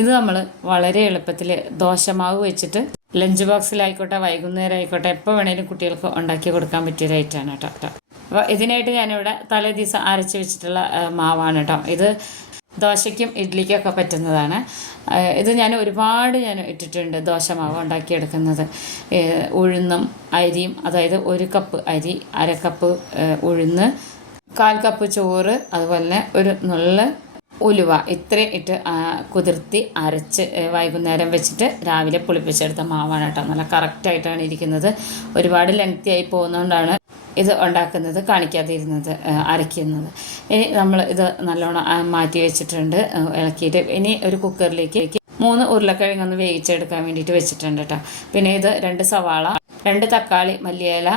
ഇത് നമ്മൾ വളരെ എളുപ്പത്തിൽ ദോശമാവ് വെച്ചിട്ട് ലഞ്ച് ബോക്സിലായിക്കോട്ടെ വൈകുന്നേരം ആയിക്കോട്ടെ എപ്പോൾ വേണേലും കുട്ടികൾക്ക് ഉണ്ടാക്കി കൊടുക്കാൻ പറ്റിയ ഐറ്റമാണ് കേട്ടോ കേട്ടോ അപ്പോൾ ഇതിനായിട്ട് ഞാനിവിടെ തലേ ദിവസം അരച്ച് വെച്ചിട്ടുള്ള മാവാണ് കേട്ടോ ഇത് ദോശയ്ക്കും ഇഡ്ഡലിക്കൊക്കെ പറ്റുന്നതാണ്. ഇത് ഞാൻ ഒരുപാട് ഞാൻ ഇട്ടിട്ടുണ്ട് ദോശമാവ് ഉണ്ടാക്കിയെടുക്കുന്നത്. ഉഴുന്നും അരിയും അതായത് ഒരു കപ്പ് അരി അര കപ്പ് ഉഴുന്ന് കാൽ കപ്പ് ചോറ് അതുപോലെ ഒരു നുള്ള ഉലുവ ഇത്രയും ഇട്ട് കുതിർത്തി അരച്ച് വൈകുന്നേരം വെച്ചിട്ട് രാവിലെ പുളിപ്പിച്ചെടുത്ത മാവാണ് കേട്ടോ. നല്ല കറക്റ്റായിട്ടാണ് ഇരിക്കുന്നത്. ഒരുപാട് ലെങ്തി ആയി പോകുന്നതുകൊണ്ടാണ് ഇത് ഉണ്ടാക്കുന്നത് കാണിക്കാതിരുന്നത് അരയ്ക്കുന്നത്. ഇനി നമ്മൾ ഇത് നല്ലോണം മാറ്റി വെച്ചിട്ടുണ്ട് ഇളക്കിയിട്ട്. ഇനി ഒരു കുക്കറിലേക്ക് മൂന്ന് ഉരുളക്കിഴങ്ങ് ഒന്ന് വേവിച്ചെടുക്കാൻ വേണ്ടിയിട്ട് വെച്ചിട്ടുണ്ട് കേട്ടോ. പിന്നെ ഇത് രണ്ട് സവാള രണ്ട് തക്കാളി മല്ലിയില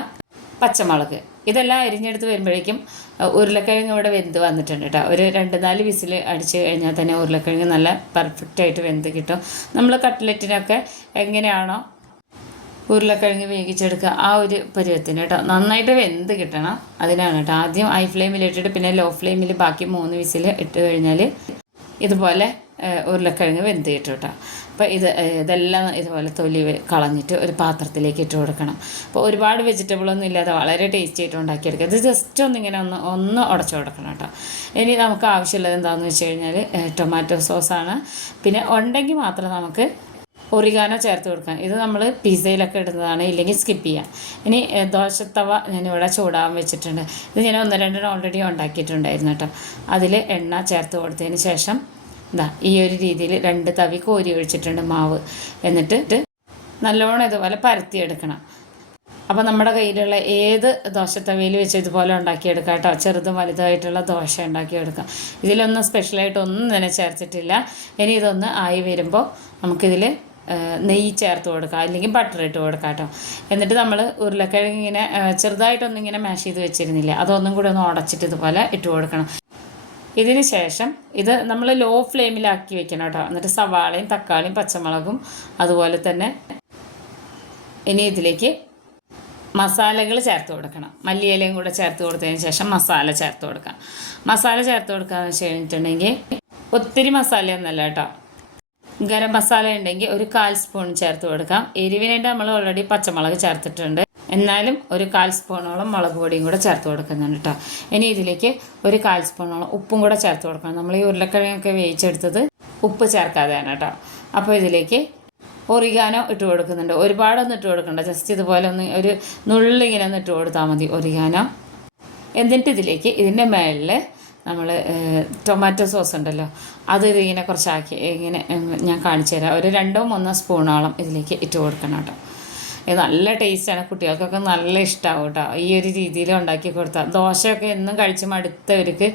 പച്ചമുളക്. ഇതെല്ലാം അരിഞ്ഞെടുത്ത് വരുമ്പോഴേക്കും ഉരുളക്കിഴങ്ങ് ഇവിടെ വെന്ത് വന്നിട്ടുണ്ട് കേട്ടോ. ഒരു രണ്ട് നാല് വിസിൽ അടിച്ച് കഴിഞ്ഞാൽ തന്നെ ഉരുളക്കിഴങ്ങ് നല്ല പെർഫെക്റ്റായിട്ട് വെന്ത് കിട്ടും. നമ്മൾ കട്ട്ലറ്റിനൊക്കെ എങ്ങനെയാണോ ഉരുളക്കിഴങ്ങ് വേവിച്ചെടുക്കുക ആ ഒരു പരുവത്തിന് കേട്ടോ. നന്നായിട്ട് വെന്ത് കിട്ടണം അതിനാണ് കേട്ടോ. ആദ്യം ഹൈ ഫ്ലെയിമിൽ ഇട്ടിട്ട് പിന്നെ ലോ ഫ്ലെയിമിൽ ബാക്കി മൂന്ന് വിസിൽ ഇട്ട് കഴിഞ്ഞാൽ ഇതുപോലെ ഉരുളക്കിഴങ്ങ് വെന്ത് കിട്ടും കേട്ടോ. അപ്പോൾ ഇത് ഇതെല്ലാം ഇതുപോലെ തൊലി കളഞ്ഞിട്ട് ഒരു പാത്രത്തിലേക്ക് ഇട്ട് കൊടുക്കണം. അപ്പോൾ ഒരുപാട് വെജിറ്റബിളൊന്നും ഇല്ലാതെ വളരെ ടേസ്റ്റി ആയിട്ട് ഉണ്ടാക്കിയെടുക്കുക. ഇത് ജസ്റ്റ് ഒന്നിങ്ങനെ ഒന്ന് ഒന്ന് ഉടച്ചു കൊടുക്കണം കേട്ടോ. ഇനി നമുക്ക് ആവശ്യമുള്ളത് എന്താണെന്ന് വെച്ച് കഴിഞ്ഞാൽ ടൊമാറ്റോ സോസാണ് പിന്നെ ഉണ്ടെങ്കിൽ മാത്രം നമുക്ക് ഒറിഗാനോ ചേർത്ത് കൊടുക്കാം. ഇത് നമ്മൾ പിസയിലൊക്കെ ഇടുന്നതാണ് ഇല്ലെങ്കിൽ സ്കിപ്പ് ചെയ്യാം. ഇനി ദോശത്തവ ഞാനിവിടെ ചൂടാൻ വെച്ചിട്ടുണ്ട്. ഇത് ഞാൻ ഒന്ന് രണ്ടെണ്ണം ഓൾറെഡി ഉണ്ടാക്കിയിട്ടുണ്ടായിരുന്നു കേട്ടോ. അതിൽ എണ്ണ ചേർത്ത് കൊടുത്തതിന് ശേഷം ഇതാ ഈ ഒരു രീതിയിൽ രണ്ട് തവി കോരി ഒഴിച്ചിട്ടുണ്ട് മാവ്. എന്നിട്ട് നല്ലോണം ഇതുപോലെ പരത്തിയെടുക്കണം. അപ്പോൾ നമ്മുടെ കയ്യിലുള്ള ഏത് ദോശത്തവയിൽ വെച്ച് ഇതുപോലെ ഉണ്ടാക്കിയെടുക്കാം കേട്ടോ. ചെറുതും വലുതായിട്ടുള്ള ദോശ ഉണ്ടാക്കിയെടുക്കാം. ഇതിലൊന്നും സ്പെഷ്യലായിട്ട് ഒന്നും തന്നെ ചേർത്തിട്ടില്ല. ഇനി ഇതൊന്ന് ആയി വരുമ്പോൾ നമുക്കിതിൽ നെയ്യ് ചേർത്ത് കൊടുക്കാം. അല്ലെങ്കിൽ ബട്ടർ ഇട്ട് കൊടുക്കാം കേട്ടോ. എന്നിട്ട് നമ്മൾ ഉരുളക്കിഴങ്ങ് ഇങ്ങനെ ചെറുതായിട്ടൊന്നും ഇങ്ങനെ മാഷ് ചെയ്ത് വെച്ചിരുന്നില്ല അതൊന്നും കൂടി ഒന്ന് ഉടച്ചിട്ട് ഇതുപോലെ ഇട്ട് കൊടുക്കണം. ഇതിന് ശേഷം ഇത് നമ്മൾ ലോ ഫ്ലെയിമിലാക്കി വെക്കണം കേട്ടോ. എന്നിട്ട് സവാളയും തക്കാളിയും പച്ചമുളകും അതുപോലെ തന്നെ ഇനി ഇതിലേക്ക് മസാലകൾ ചേർത്ത് കൊടുക്കണം. മല്ലിയിലയും കൂടെ ചേർത്ത് കൊടുത്തതിന് ശേഷം മസാല ചേർത്ത് കൊടുക്കാം. മസാല ചേർത്ത് കൊടുക്കാന്ന് വെച്ച് കഴിഞ്ഞിട്ടുണ്ടെങ്കിൽ ഒത്തിരി മസാലയൊന്നുമല്ല കേട്ടോ. ഗരം മസാല ഉണ്ടെങ്കിൽ ഒരു കാൽ സ്പൂൺ ചേർത്ത് കൊടുക്കാം. എരിവിനായിട്ട് നമ്മൾ ഓൾറെഡി പച്ചമുളക് ചേർത്തിട്ടുണ്ട്. എന്നാലും ഒരു കാൽ സ്പൂണോളം മുളക് പൊടിയും കൂടെ ചേർത്ത് കൊടുക്കുന്നുണ്ട് കേട്ടോ ഇനി ഇതിലേക്ക് ഒരു കാൽ സ്പൂണോളം ഉപ്പും കൂടെ ചേർത്ത് കൊടുക്കണം. നമ്മൾ ഈ ഉരുളക്കിഴങ്ങൊക്കെ വേവിച്ചെടുത്തത് ഉപ്പ് ചേർക്കാതെയാണ് കേട്ടോ അപ്പോൾ ഇതിലേക്ക് ഒറിഗാനോ ഇട്ട് കൊടുക്കുന്നുണ്ട്. ഒരുപാടൊന്നും ഇട്ട് കൊടുക്കണ്ട. ജസ്റ്റ് ഇതുപോലെ ഒന്ന് ഒരു നുള്ളിങ്ങനെ ഒന്ന് ഇട്ട് കൊടുത്താൽ മതി ഒറിഗാനോ. എന്നിട്ട് ഇതിലേക്ക് ഇതിന്റെ മേളിൽ നമ്മൾ ടൊമാറ്റോ സോസ് ഉണ്ടല്ലോ. അത് ഇതിങ്ങനെ കുറച്ചാക്കി ഇങ്ങനെ ഞാൻ കാണിച്ചു തരാം. ഒരു രണ്ടോ മൂന്നോ സ്പൂണോളം ഇതിലേക്ക് ഇട്ട് കൊടുക്കണം കേട്ടോ ഇത് നല്ല ടേസ്റ്റാണ്. കുട്ടികൾക്കൊക്കെ നല്ല ഇഷ്ടമാവും കേട്ടോ. ഈ ഒരു രീതിയിൽ ഉണ്ടാക്കി കൊടുത്താൽ ദോശയൊക്കെ എന്നും കഴിച്ച് മടുത്തവർക്ക്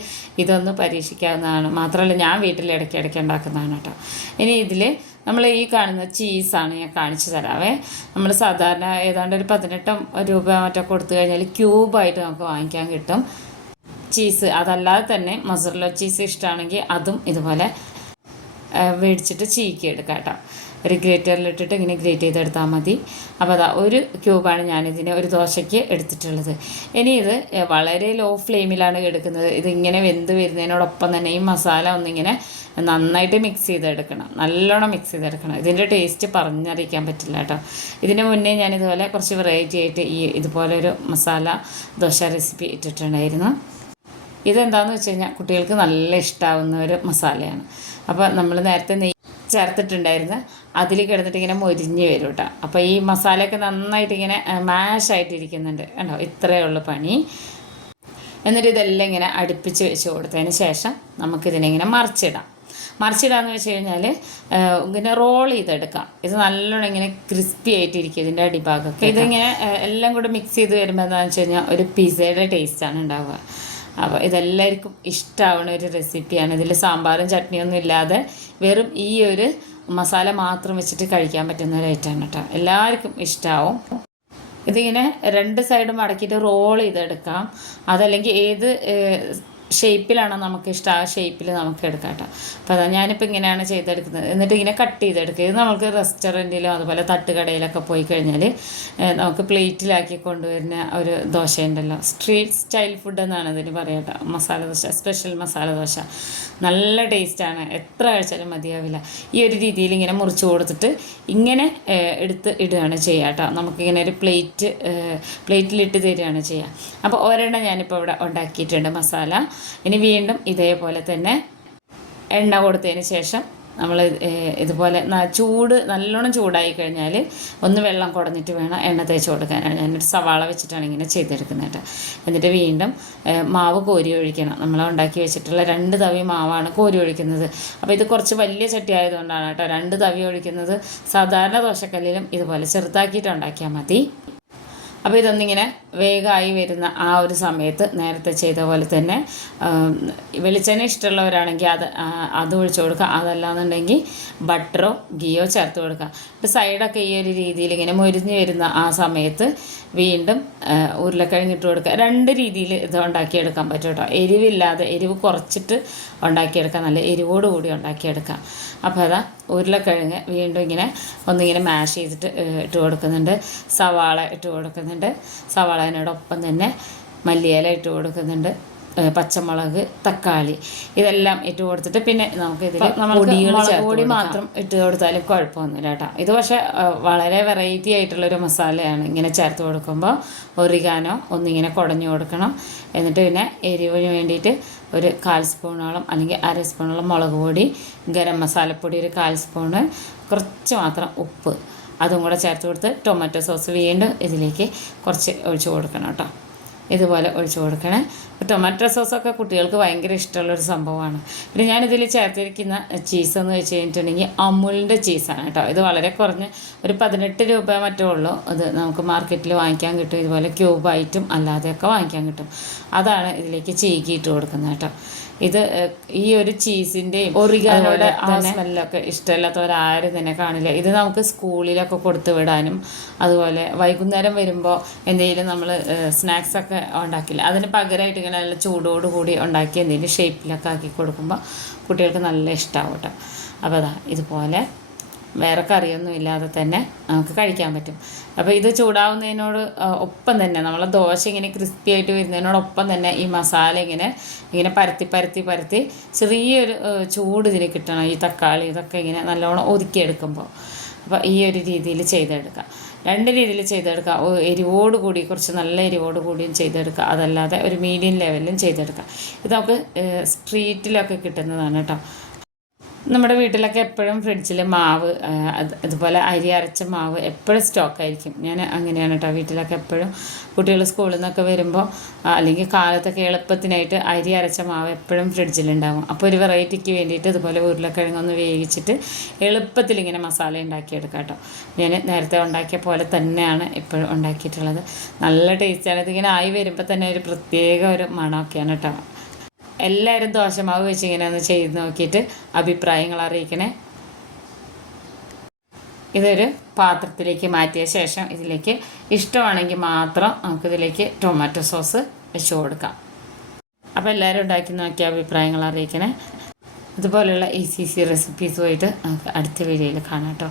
ഇതൊന്ന് പരീക്ഷിക്കാവുന്നതാണ്. മാത്രമല്ല ഞാൻ വീട്ടിൽ ഇടയ്ക്ക് ഇടയ്ക്ക് ഉണ്ടാക്കുന്നതാണ് കേട്ടോ. ഇനി ഇതിൽ നമ്മൾ ഈ കാണുന്ന ചീസാണ് ഞാൻ കാണിച്ചു തരാവേ. നമ്മൾ സാധാരണ ഏതാണ്ട് ഒരു പതിനെട്ട് രൂപ മറ്റോ കൊടുത്തു കഴിഞ്ഞാൽ ക്യൂബായിട്ട് നമുക്ക് വാങ്ങിക്കാൻ കിട്ടും. ചീസ്. അതല്ലാതെ തന്നെ മസറിലോ ചീസ് ഇഷ്ടമാണെങ്കിൽ അതും ഇതുപോലെ മേടിച്ചിട്ട് ചീക്കി എടുക്കാം കേട്ടോ ഒരു ഗ്രേറ്ററിലിട്ടിട്ട് ഇങ്ങനെ ഗ്രേറ്റ് ചെയ്തെടുത്താൽ മതി. അപ്പോൾ അതാ ഒരു ക്യൂബാണ് ഞാനിതിനെ ഒരു ദോശയ്ക്ക് എടുത്തിട്ടുള്ളത്. ഇനി ഇത് വളരെ ലോ ഫ്ലെയിമിലാണ് എടുക്കുന്നത്. ഇതിങ്ങനെ വെന്ത് വരുന്നതിനോടൊപ്പം തന്നെ ഈ മസാല ഒന്നിങ്ങനെ നന്നായിട്ട് മിക്സ് ചെയ്തെടുക്കണം. നല്ലോണം മിക്സ് ചെയ്തെടുക്കണം. ഇതിന്റെ ടേസ്റ്റ് പറഞ്ഞറിയിക്കാൻ പറ്റില്ല കേട്ടോ. ഇതിന് മുന്നേ ഞാൻ ഇതുപോലെ കുറച്ച് വെറൈറ്റി ആയിട്ട് ഈ ഇതുപോലെ ഒരു മസാല ദോശ റെസിപ്പി ഇട്ടിട്ടുണ്ടായിരുന്നു. ഇതെന്താണെന്ന് വെച്ച് കഴിഞ്ഞാൽ കുട്ടികൾക്ക് നല്ല ഇഷ്ടമാവുന്ന ഒരു മസാലയാണ്. അപ്പോൾ നമ്മൾ നേരത്തെ നെയ്യ് ചേർത്തിട്ടുണ്ടായിരുന്നു അതിൽ കിടന്നിട്ട് ഇങ്ങനെ മൊരിഞ്ഞ് വരും കേട്ടോ അപ്പോൾ ഈ മസാലയൊക്കെ നന്നായിട്ട് ഇങ്ങനെ മാഷ് ആയിട്ടിരിക്കുന്നുണ്ട്. കണ്ടോ? ഇത്രയേ ഉള്ളൂ പണി. എന്നിട്ട് ഇതെല്ലാം ഇങ്ങനെ അടുപ്പിച്ച് വെച്ച് കൊടുത്തതിന് ശേഷം നമുക്കിതിനെ ഇങ്ങനെ മറിച്ചിടാം. മറിച്ചിടാന്ന് വെച്ച് കഴിഞ്ഞാൽ ഇങ്ങനെ റോൾ ചെയ്തെടുക്കാം. ഇത് നല്ലോണം ഇങ്ങനെ ക്രിസ്പി ആയിട്ടിരിക്കും ഇതിന്റെ അടിഭാഗമൊക്കെ ഇതിങ്ങനെ എല്ലാം കൂടെ മിക്സ് ചെയ്ത് വരുമ്പോൾ എന്താണെന്ന് വെച്ച് കഴിഞ്ഞാൽ ഒരു പിസയുടെ ടേസ്റ്റാണ് ഉണ്ടാവുക. അപ്പോൾ ഇതെല്ലാവർക്കും ഇഷ്ടമാവുന്ന ഒരു റെസിപ്പിയാണ് ഇതിൽ സാമ്പാറും ചട്നിയൊന്നും ഇല്ലാതെ വെറും ഈ ഒരു മസാല മാത്രം വെച്ചിട്ട് കഴിക്കാൻ പറ്റുന്ന ഒരു ഐറ്റമാണ് കേട്ടോ. എല്ലാവർക്കും ഇഷ്ടമാവും ഇതിങ്ങനെ രണ്ട് സൈഡും മടക്കിയിട്ട് റോൾ ചെയ്തെടുക്കാം. അതല്ലെങ്കിൽ ഏത് ഷേപ്പിലാണോ നമുക്ക് ഇഷ്ടം ആ ഷേപ്പിൽ നമുക്ക് എടുക്കാം കേട്ടോ അപ്പോൾ അതാ ഞാനിപ്പോൾ ഇങ്ങനെയാണ് ചെയ്തെടുക്കുന്നത്. എന്നിട്ട് ഇങ്ങനെ കട്ട് ചെയ്തെടുക്കുക. ഇത് നമുക്ക് റെസ്റ്റോറന്റിലോ അതുപോലെ തട്ടുകടയിലൊക്കെ പോയി കഴിഞ്ഞാൽ നമുക്ക് പ്ലേറ്റിലാക്കി കൊണ്ടുവരുന്ന ഒരു ദോശ ഉണ്ടല്ലോ സ്ട്രീറ്റ് സ്റ്റൈൽ ഫുഡ് എന്നാണ് ഇതിന് പറയുക കേട്ടോ മസാല ദോശ സ്പെഷ്യൽ മസാല ദോശ. നല്ല ടേസ്റ്റാണ്. എത്ര കഴിച്ചാലും മതിയാവില്ല. ഈ ഒരു രീതിയിൽ ഇങ്ങനെ മുറിച്ച് കൊടുത്തിട്ട് ഇങ്ങനെ എടുത്ത് ഇടുകയാണ് ചെയ്യുക കേട്ടോ. നമുക്കിങ്ങനെ ഒരു പ്ലേറ്റ് പ്ലേറ്റിലിട്ട് തരികയാണ് ചെയ്യുക. അപ്പോൾ ഒരെണ്ണം ഞാനിപ്പോൾ ഇവിടെ ഉണ്ടാക്കിയിട്ടുണ്ട്. മസാല ഇനി വീണ്ടും ഇതേപോലെ തന്നെ എണ്ണ കൊടുത്തതിന് ശേഷം നമ്മൾ ഇതുപോലെ ചൂട് നല്ലോണം ചൂടായി കഴിഞ്ഞാൽ ഒന്ന് വെള്ളം കുടഞ്ഞിട്ട് വേണം എണ്ണ തേച്ച് കൊടുക്കാനാണ് ഞാനൊരു സവാള വെച്ചിട്ടാണ് ഇങ്ങനെ ചെയ്തെടുക്കുന്നത് കേട്ടോ. എന്നിട്ട് വീണ്ടും മാവ് കോരി ഒഴിക്കണം. നമ്മൾ ഉണ്ടാക്കി വെച്ചിട്ടുള്ള രണ്ട് തവി മാവാണ് കോരി ഒഴിക്കുന്നത്. അപ്പോൾ ഇത് കുറച്ച് വലിയ ചട്ടി ആയതുകൊണ്ടാണ് കേട്ടോ. രണ്ട് തവി ഒഴിക്കുന്നത് സാധാരണ ദോശക്കല്ലിലും ഇതുപോലെ ചെറുതാക്കിയിട്ട് ഉണ്ടാക്കിയാൽ മതി. അപ്പോൾ ഇതൊന്നിങ്ങനെ വേഗമായി വരുന്ന ആ ഒരു സമയത്ത് നേരത്തെ ചെയ്ത പോലെ തന്നെ വെളിച്ചെണ്ണ ഇഷ്ടമുള്ളവരാണെങ്കിൽ അത് അത് ഒഴിച്ചു കൊടുക്കുക. അതല്ലാന്നുണ്ടെങ്കിൽ ബട്ടറോ ഗീയോ ചേർത്ത് കൊടുക്കുക. ഇപ്പോൾ സൈഡൊക്കെ ഈ ഒരു രീതിയിൽ ഇങ്ങനെ മൊരിഞ്ഞ് വരുന്ന ആ സമയത്ത് വീണ്ടും ഉരുളക്കിഴങ്ങിട്ട് കൊടുക്കുക. രണ്ട് രീതിയിൽ ഇത് ഉണ്ടാക്കിയെടുക്കാൻ പറ്റും കേട്ടോ. എരിവില്ലാതെ എരിവ് കുറച്ചിട്ട് ഉണ്ടാക്കിയെടുക്കാം നല്ല എരിവോട് കൂടി ഉണ്ടാക്കിയെടുക്കാം അപ്പോൾ അതാ ഉരുളക്കിഴങ്ങ് വീണ്ടും ഇങ്ങനെ ഒന്നിങ്ങനെ മാഷ് ചെയ്തിട്ട് ഇട്ട് കൊടുക്കുന്നുണ്ട്. സവാള ഇട്ട് കൊടുക്കുന്നുണ്ട്. സവാളതിനോടൊപ്പം തന്നെ മല്ലിയില ഇട്ട് കൊടുക്കുന്നുണ്ട്. പച്ചമുളക് തക്കാളി ഇതെല്ലാം ഇട്ട് കൊടുത്തിട്ട് പിന്നെ നമുക്ക് ഇതിൽ മുളക് പൊടി മാത്രം ഇട്ട് കൊടുത്താലും കുഴപ്പമൊന്നുമില്ല കേട്ടോ. ഇത് പക്ഷേ വളരെ വെറൈറ്റി ആയിട്ടുള്ളൊരു മസാലയാണ്. ഇങ്ങനെ ചേർത്ത് കൊടുക്കുമ്പോൾ ഒറിഗാനോ ഒന്നിങ്ങനെ കുടഞ്ഞു കൊടുക്കണം. എന്നിട്ട് പിന്നെ എരിവിന് വേണ്ടിയിട്ട് ഒരു കാൽ സ്പൂണോളം അല്ലെങ്കിൽ അര സ്പൂണോളം മുളക് പൊടി ഗരം മസാലപ്പൊടി ഒരു കാൽ സ്പൂണ് കുറച്ച് മാത്രം ഉപ്പ്. അതും കൂടെ ചേർത്ത് കൊടുത്ത് ടൊമാറ്റോ സോസ് വീണ്ടും ഇതിലേക്ക് കുറച്ച് ഒഴിച്ച് കൊടുക്കണം കേട്ടോ. ഇതുപോലെ ഒഴിച്ചു കൊടുക്കണേ. ഇപ്പോൾ ടൊമാറ്റോ സോസൊക്കെ കുട്ടികൾക്ക് ഭയങ്കര ഇഷ്ടമുള്ളൊരു സംഭവമാണ്. പിന്നെ ഞാനിതിൽ ചേർത്തിരിക്കുന്ന ചീസ് എന്ന് വെച്ച് കഴിഞ്ഞിട്ടുണ്ടെങ്കിൽ അമുലിന്റെ ചീസാണ് കേട്ടോ. ഇത് വളരെ കുറഞ്ഞ് ഒരു പതിനെട്ട് രൂപ മറ്റോ ഉള്ളൂ. അത് നമുക്ക് മാർക്കറ്റിൽ വാങ്ങിക്കാൻ കിട്ടും. ഇതുപോലെ ക്യൂബായിട്ടും അല്ലാതെയൊക്കെ വാങ്ങിക്കാൻ കിട്ടും. അതാണ് ഇതിലേക്ക് ചീകിയിട്ട് കൊടുക്കുന്നത് കേട്ടോ. ഇത് ഈ ഒരു ചീസിന്റെയും ഒറിഗാനോടെ ആ സ്മെല്ലൊക്കെ ഇഷ്ടമില്ലാത്തവരാരും തന്നെ കാണില്ല. ഇത് നമുക്ക് സ്കൂളിലൊക്കെ കൊടുത്തു വിടാനും അതുപോലെ വൈകുന്നേരം വരുമ്പോൾ എന്തെങ്കിലും നമ്മൾ സ്നാക്സ് ഒക്കെ ഉണ്ടാക്കില്ല. അതിന് പകരമായിട്ട് ഇങ്ങനെ നല്ല ചൂടോട് കൂടി ഉണ്ടാക്കി എന്തെങ്കിലും ഷേപ്പിലൊക്കെ ആക്കി കൊടുക്കുമ്പോൾ കുട്ടികൾക്ക് നല്ല ഇഷ്ടമാവും കേട്ടോ അപ്പോൾ അതാ ഇതുപോലെ വേറെ കറിയൊന്നും ഇല്ലാതെ തന്നെ നമുക്ക് കഴിക്കാൻ പറ്റും. അപ്പോൾ ഇത് ചൂടാവുന്നതിനോട് ഒപ്പം തന്നെ നമ്മളെ ദോശ ഇങ്ങനെ ക്രിസ്പി ആയിട്ട് വരുന്നതിനോടൊപ്പം തന്നെ ഈ മസാല ഇങ്ങനെ ഇങ്ങനെ പരത്തി പരത്തി പരത്തി ചെറിയൊരു ചൂട് ഇതിന് കിട്ടണം. ഈ തക്കാളി ഇതൊക്കെ ഇങ്ങനെ നല്ലോണം ഒതുക്കിയെടുക്കുമ്പോൾ. അപ്പോൾ ഈ ഒരു രീതിയിൽ ചെയ്തെടുക്കാം. രണ്ട് രീതിയിൽ ചെയ്തെടുക്കാം. എരിവോട് കൂടി കുറച്ച് നല്ല എരിവോട് കൂടിയും ചെയ്തെടുക്കാം. അതല്ലാതെ ഒരു മീഡിയം ലെവലിലും ചെയ്തെടുക്കാം. ഇത് നമുക്ക് സ്ട്രീറ്റിലൊക്കെ കിട്ടുന്നതാണ് കേട്ടോ. നമ്മുടെ വീട്ടിലൊക്കെ എപ്പോഴും ഫ്രിഡ്ജിൽ മാവ് അതുപോലെ അരി അരച്ച മാവ് എപ്പോഴും സ്റ്റോക്ക് ആയിരിക്കും. ഞാൻ അങ്ങനെയാണ് കേട്ടോ വീട്ടിലൊക്കെ എപ്പോഴും കുട്ടികൾ സ്കൂളിൽ നിന്നൊക്കെ വരുമ്പോൾ അല്ലെങ്കിൽ കാലത്തൊക്കെ എളുപ്പത്തിനായിട്ട് അരി അരച്ച മാവ് എപ്പോഴും ഫ്രിഡ്ജിലുണ്ടാകും അപ്പോൾ ഒരു വെറൈറ്റിക്ക് വേണ്ടിയിട്ട് ഇതുപോലെ ഉരുളക്കിഴങ്ങൊന്ന് വേവിച്ചിട്ട് എളുപ്പത്തിൽ ഇങ്ങനെ മസാല ഉണ്ടാക്കിയെടുക്കാം കേട്ടോ ഞാൻ നേരത്തെ ഉണ്ടാക്കിയ പോലെ തന്നെയാണ് ഇപ്പോഴും ഉണ്ടാക്കിയിട്ടുള്ളത്. നല്ല ടേസ്റ്റാണ് ഇതിങ്ങനെ ആയി വരുമ്പോൾ തന്നെ ഒരു പ്രത്യേക ഒരു മണമൊക്കെയാണ് കേട്ടോ എല്ലാവരും ദോശമാവ് വെച്ച് ഇങ്ങനെ ഒന്ന് ചെയ്ത് നോക്കിയിട്ട് അഭിപ്രായങ്ങൾ അറിയിക്കണേ. ഇതൊരു പാത്രത്തിലേക്ക് മാറ്റിയ ശേഷം ഇതിലേക്ക് ഇഷ്ടമാണെങ്കിൽ മാത്രം നമുക്കിതിലേക്ക് ടൊമാറ്റോ സോസ് വെച്ച് കൊടുക്കാം. അപ്പോൾ എല്ലാവരും ഉണ്ടാക്കി നോക്കിയ അഭിപ്രായങ്ങൾ അറിയിക്കണേ. ഇതുപോലെയുള്ള ഈസി ഈസി റെസിപ്പീസുമായിട്ട് നമുക്ക് അടുത്ത വീഡിയോയിൽ കാണാം കേട്ടോ.